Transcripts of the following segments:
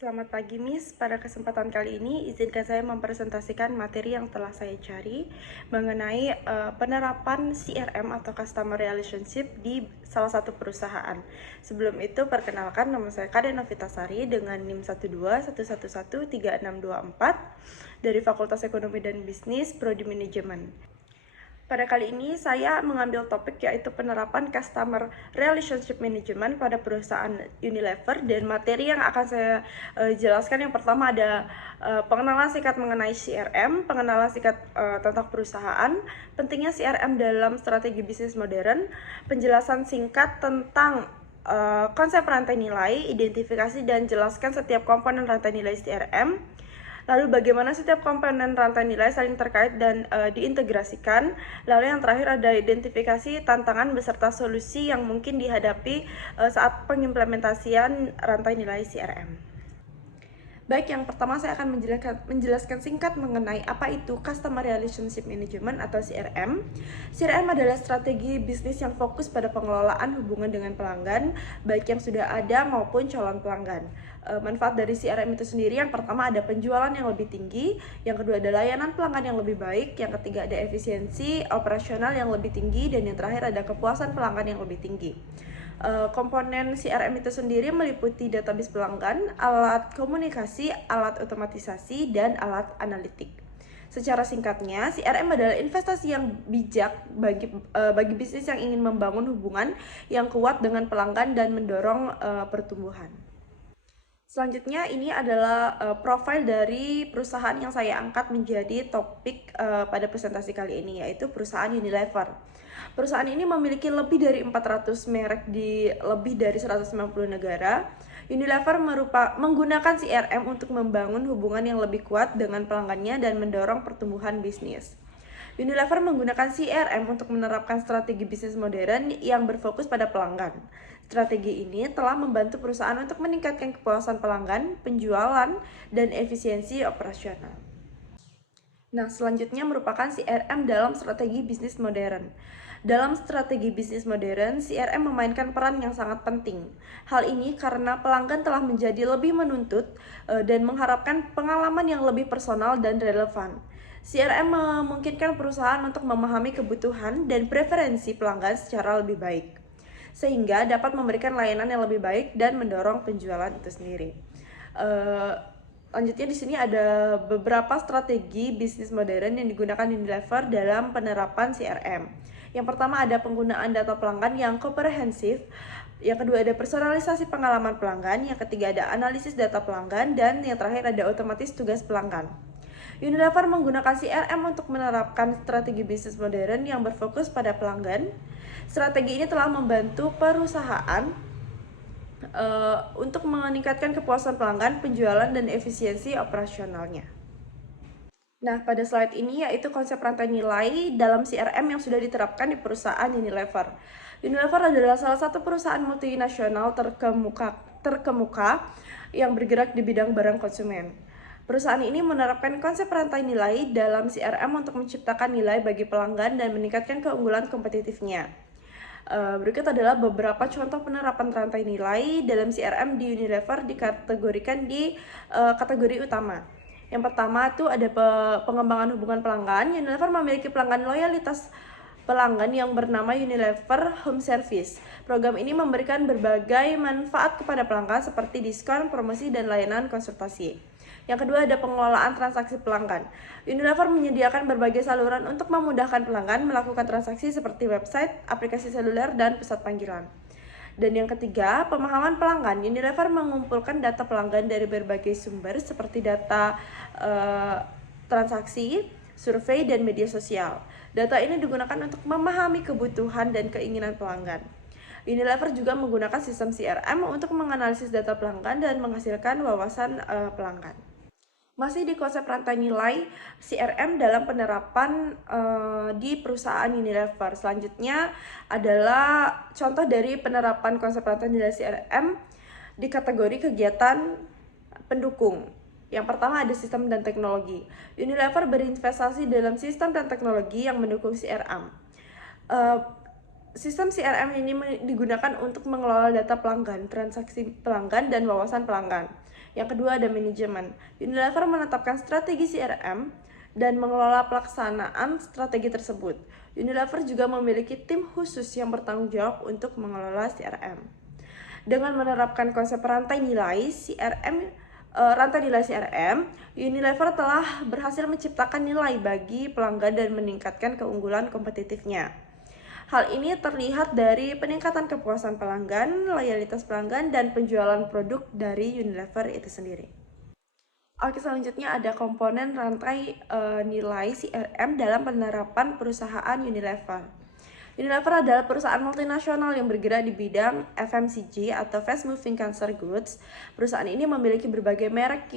Selamat pagi, Miss. Pada kesempatan kali ini, izinkan saya mempresentasikan materi yang telah saya cari mengenai penerapan CRM atau Customer Relationship di salah satu perusahaan. Sebelum itu, perkenalkan nama saya Kade Novitasari dengan NIM 121113624 dari Fakultas Ekonomi dan Bisnis, Prodi Manajemen. Pada kali ini saya mengambil topik yaitu penerapan Customer Relationship Management pada perusahaan Unilever, dan materi yang akan saya jelaskan yang pertama ada pengenalan singkat mengenai CRM, pengenalan singkat tentang perusahaan, pentingnya CRM dalam strategi bisnis modern, penjelasan singkat tentang konsep rantai nilai, identifikasi dan jelaskan setiap komponen rantai nilai CRM. Lalu bagaimana setiap komponen rantai nilai saling terkait dan diintegrasikan. Lalu yang terakhir ada identifikasi tantangan beserta solusi yang mungkin dihadapi saat pengimplementasian rantai nilai CRM. Baik, yang pertama saya akan menjelaskan singkat mengenai apa itu Customer Relationship Management atau CRM. CRM adalah strategi bisnis yang fokus pada pengelolaan hubungan dengan pelanggan, baik yang sudah ada maupun calon pelanggan. Manfaat dari CRM itu sendiri, yang pertama ada penjualan yang lebih tinggi, yang kedua ada layanan pelanggan yang lebih baik, yang ketiga ada efisiensi operasional yang lebih tinggi, dan yang terakhir ada kepuasan pelanggan yang lebih tinggi. Komponen CRM itu sendiri meliputi database pelanggan, alat komunikasi, alat otomatisasi, dan alat analitik. Secara singkatnya, CRM adalah investasi yang bijak bagi bisnis yang ingin membangun hubungan yang kuat dengan pelanggan dan mendorong pertumbuhan. Selanjutnya ini adalah profil dari perusahaan yang saya angkat menjadi topik pada presentasi kali ini, yaitu perusahaan Unilever. Perusahaan ini memiliki lebih dari 400 merek di lebih dari 190 negara. Unilever menggunakan CRM untuk membangun hubungan yang lebih kuat dengan pelanggannya dan mendorong pertumbuhan bisnis. Unilever menggunakan CRM untuk menerapkan strategi bisnis modern yang berfokus pada pelanggan. Strategi ini telah membantu perusahaan untuk meningkatkan kepuasan pelanggan, penjualan, dan efisiensi operasional. Nah, selanjutnya merupakan CRM dalam strategi bisnis modern. Dalam strategi bisnis modern, CRM memainkan peran yang sangat penting. Hal ini karena pelanggan telah menjadi lebih menuntut dan mengharapkan pengalaman yang lebih personal dan relevan. CRM memungkinkan perusahaan untuk memahami kebutuhan dan preferensi pelanggan secara lebih baik, sehingga dapat memberikan layanan yang lebih baik dan mendorong penjualan itu sendiri. Lanjutnya di sini ada beberapa strategi bisnis modern yang digunakan Unilever dalam penerapan CRM. Yang pertama ada penggunaan data pelanggan yang komprehensif. Yang kedua ada personalisasi pengalaman pelanggan. Yang ketiga ada analisis data pelanggan. Dan yang terakhir ada otomatis tugas pelanggan. Unilever menggunakan CRM untuk menerapkan strategi bisnis modern yang berfokus pada pelanggan. Strategi ini telah membantu perusahaan untuk meningkatkan kepuasan pelanggan, penjualan, dan efisiensi operasionalnya. Nah, pada slide ini yaitu konsep rantai nilai dalam CRM yang sudah diterapkan di perusahaan Unilever. Unilever adalah salah satu perusahaan multinasional terkemuka yang bergerak di bidang barang konsumen. Perusahaan ini menerapkan konsep rantai nilai dalam CRM untuk menciptakan nilai bagi pelanggan dan meningkatkan keunggulan kompetitifnya. Berikut adalah beberapa contoh penerapan rantai nilai dalam CRM di Unilever dikategorikan di kategori utama. Yang pertama itu ada pengembangan hubungan pelanggan. Unilever memiliki pelanggan loyalitas pelanggan yang bernama Unilever Home Service. Program ini memberikan berbagai manfaat kepada pelanggan seperti diskon, promosi, dan layanan konsultasi. Yang kedua ada pengelolaan transaksi pelanggan. Unilever menyediakan berbagai saluran untuk memudahkan pelanggan melakukan transaksi seperti website, aplikasi seluler, dan pusat panggilan. Dan yang ketiga, pemahaman pelanggan. Unilever mengumpulkan data pelanggan dari berbagai sumber seperti data transaksi, survei, dan media sosial. Data ini digunakan untuk memahami kebutuhan dan keinginan pelanggan. Unilever juga menggunakan sistem CRM untuk menganalisis data pelanggan dan menghasilkan wawasan pelanggan. Masih di konsep rantai nilai CRM dalam penerapan di perusahaan Unilever. Selanjutnya adalah contoh dari penerapan konsep rantai nilai CRM di kategori kegiatan pendukung. Yang pertama ada sistem dan teknologi. Unilever berinvestasi dalam sistem dan teknologi yang mendukung CRM. Sistem CRM ini digunakan untuk mengelola data pelanggan, transaksi pelanggan, dan wawasan pelanggan. Yang kedua ada manajemen. Unilever menetapkan strategi CRM dan mengelola pelaksanaan strategi tersebut. Unilever juga memiliki tim khusus yang bertanggung jawab untuk mengelola CRM. Dengan menerapkan konsep rantai nilai CRM, Unilever telah berhasil menciptakan nilai bagi pelanggan dan meningkatkan keunggulan kompetitifnya. Hal ini terlihat dari peningkatan kepuasan pelanggan, loyalitas pelanggan, dan penjualan produk dari Unilever itu sendiri. Oke, selanjutnya ada komponen rantai nilai CRM dalam penerapan perusahaan Unilever. Unilever adalah perusahaan multinasional yang bergerak di bidang FMCG atau Fast Moving Consumer Goods. Perusahaan ini memiliki berbagai merek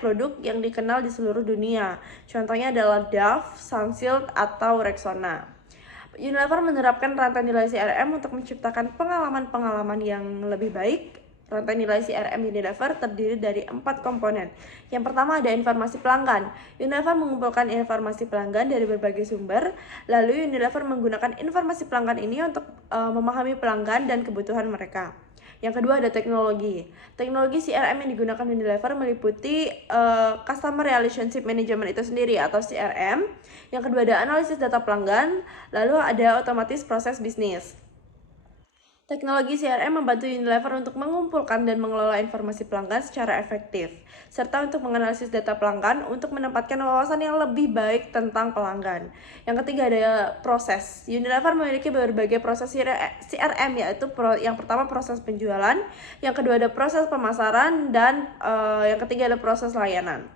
produk yang dikenal di seluruh dunia. Contohnya adalah Dove, Sunsilk, atau Rexona. Unilever menerapkan rantai nilai CRM untuk menciptakan pengalaman-pengalaman yang lebih baik. Rantai nilai CRM Unilever terdiri dari 4 komponen. Yang pertama ada informasi pelanggan. Unilever mengumpulkan informasi pelanggan dari berbagai sumber. Lalu Unilever menggunakan informasi pelanggan ini untuk memahami pelanggan dan kebutuhan mereka. Yang kedua ada teknologi. Teknologi CRM yang digunakan Unilever meliputi Customer Relationship Management itu sendiri atau CRM. Yang kedua ada analisis data pelanggan, lalu ada otomatis proses bisnis. Teknologi CRM membantu Unilever untuk mengumpulkan dan mengelola informasi pelanggan secara efektif, serta untuk menganalisis data pelanggan untuk menempatkan wawasan yang lebih baik tentang pelanggan. Yang ketiga ada proses. Unilever memiliki berbagai proses CRM, yaitu yang pertama proses penjualan, yang kedua ada proses pemasaran, dan yang ketiga ada proses layanan.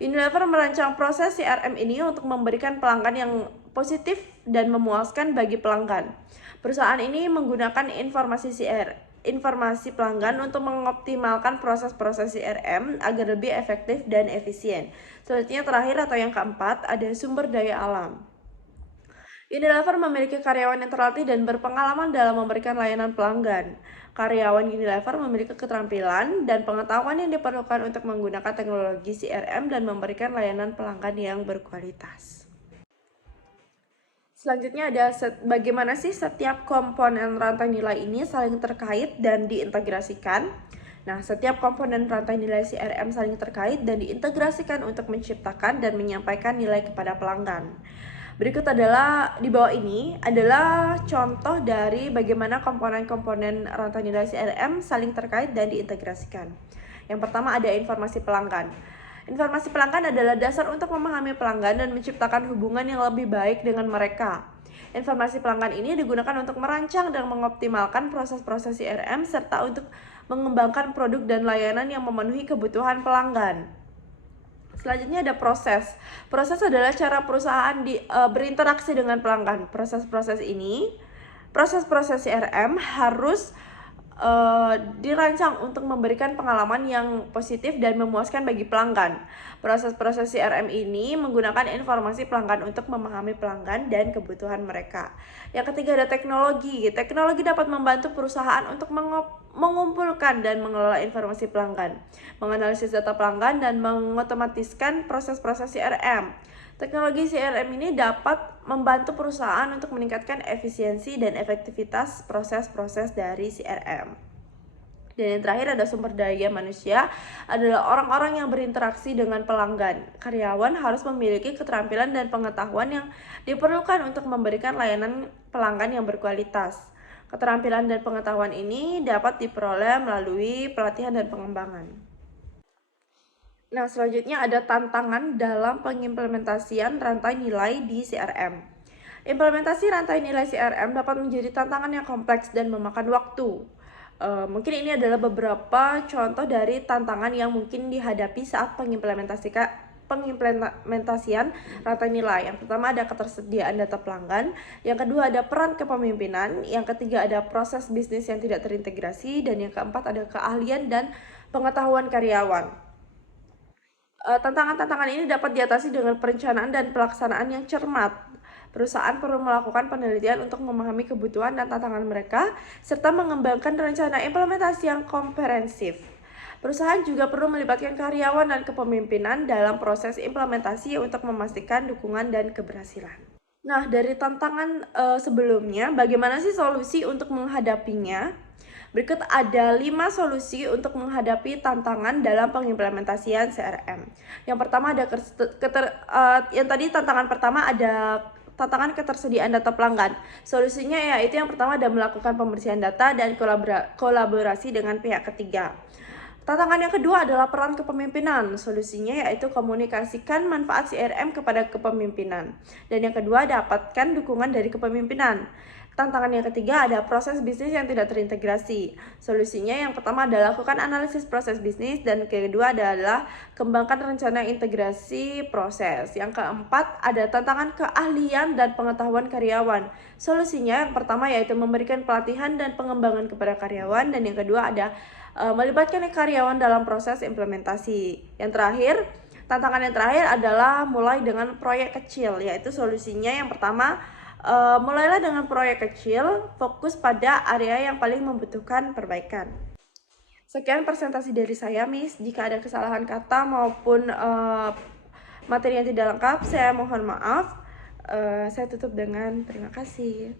Unilever merancang proses CRM ini untuk memberikan pelanggan yang positif dan memuaskan bagi pelanggan. Perusahaan ini menggunakan informasi pelanggan untuk mengoptimalkan proses-proses CRM agar lebih efektif dan efisien. Selanjutnya terakhir atau yang keempat ada sumber daya alam. Unilever memiliki karyawan yang terlatih dan berpengalaman dalam memberikan layanan pelanggan. Karyawan Unilever memiliki keterampilan dan pengetahuan yang diperlukan untuk menggunakan teknologi CRM dan memberikan layanan pelanggan yang berkualitas. Selanjutnya ada bagaimana sih setiap komponen rantai nilai ini saling terkait dan diintegrasikan. Nah, setiap komponen rantai nilai CRM saling terkait dan diintegrasikan untuk menciptakan dan menyampaikan nilai kepada pelanggan. Berikut adalah di bawah ini adalah contoh dari bagaimana komponen-komponen rantai nilai CRM saling terkait dan diintegrasikan. Yang pertama ada informasi pelanggan. Informasi pelanggan adalah dasar untuk memahami pelanggan dan menciptakan hubungan yang lebih baik dengan mereka. Informasi pelanggan ini digunakan untuk merancang dan mengoptimalkan proses-proses CRM serta untuk mengembangkan produk dan layanan yang memenuhi kebutuhan pelanggan. Selanjutnya ada proses. Proses adalah cara perusahaan berinteraksi dengan pelanggan. Proses-proses CRM harus dirancang untuk memberikan pengalaman yang positif dan memuaskan bagi pelanggan. Proses-proses CRM ini menggunakan informasi pelanggan untuk memahami pelanggan dan kebutuhan mereka. Yang ketiga ada teknologi. Teknologi dapat membantu perusahaan untuk mengumpulkan dan mengelola informasi pelanggan, menganalisis data pelanggan, dan mengotomatiskan proses-proses CRM. Teknologi CRM ini dapat membantu perusahaan untuk meningkatkan efisiensi dan efektivitas proses-proses dari CRM. Dan yang terakhir ada sumber daya manusia, adalah orang-orang yang berinteraksi dengan pelanggan. Karyawan harus memiliki keterampilan dan pengetahuan yang diperlukan untuk memberikan layanan pelanggan yang berkualitas. Keterampilan dan pengetahuan ini dapat diperoleh melalui pelatihan dan pengembangan. Nah, selanjutnya ada tantangan dalam pengimplementasian rantai nilai di CRM. Implementasi rantai nilai CRM dapat menjadi tantangan yang kompleks dan memakan waktu. Mungkin ini adalah beberapa contoh dari tantangan yang mungkin dihadapi saat pengimplementasian rantai nilai. Yang pertama ada ketersediaan data pelanggan, yang kedua ada peran kepemimpinan, yang ketiga ada proses bisnis yang tidak terintegrasi, dan yang keempat ada keahlian dan pengetahuan karyawan. Tantangan-tantangan ini dapat diatasi dengan perencanaan dan pelaksanaan yang cermat. Perusahaan perlu melakukan penelitian untuk memahami kebutuhan dan tantangan mereka, serta mengembangkan rencana implementasi yang komprehensif. Perusahaan juga perlu melibatkan karyawan dan kepemimpinan dalam proses implementasi untuk memastikan dukungan dan keberhasilan. Nah, dari tantangan sebelumnya, bagaimana sih solusi untuk menghadapinya? Berikut ada 5 solusi untuk menghadapi tantangan dalam pengimplementasian CRM. Yang pertama ada yang tadi tantangan pertama ada tantangan ketersediaan data pelanggan. Solusinya yaitu yang pertama ada melakukan pembersihan data dan kolaborasi dengan pihak ketiga. Tantangan yang kedua adalah peran kepemimpinan. Solusinya yaitu komunikasikan manfaat CRM kepada kepemimpinan. Dan yang kedua, dapatkan dukungan dari kepemimpinan. Tantangan yang ketiga ada proses bisnis yang tidak terintegrasi. Solusinya yang pertama adalah lakukan analisis proses bisnis, dan kedua adalah kembangkan rencana integrasi proses. Yang keempat ada tantangan keahlian dan pengetahuan karyawan. Solusinya yang pertama yaitu memberikan pelatihan dan pengembangan kepada karyawan, dan yang kedua ada melibatkan karyawan dalam proses implementasi. Tantangan yang terakhir adalah mulai dengan proyek kecil, yaitu solusinya yang pertama, mulailah dengan proyek kecil, fokus pada area yang paling membutuhkan perbaikan. Sekian presentasi dari saya, Miss. Jika ada kesalahan kata maupun materi yang tidak lengkap, saya mohon maaf. Saya tutup dengan terima kasih.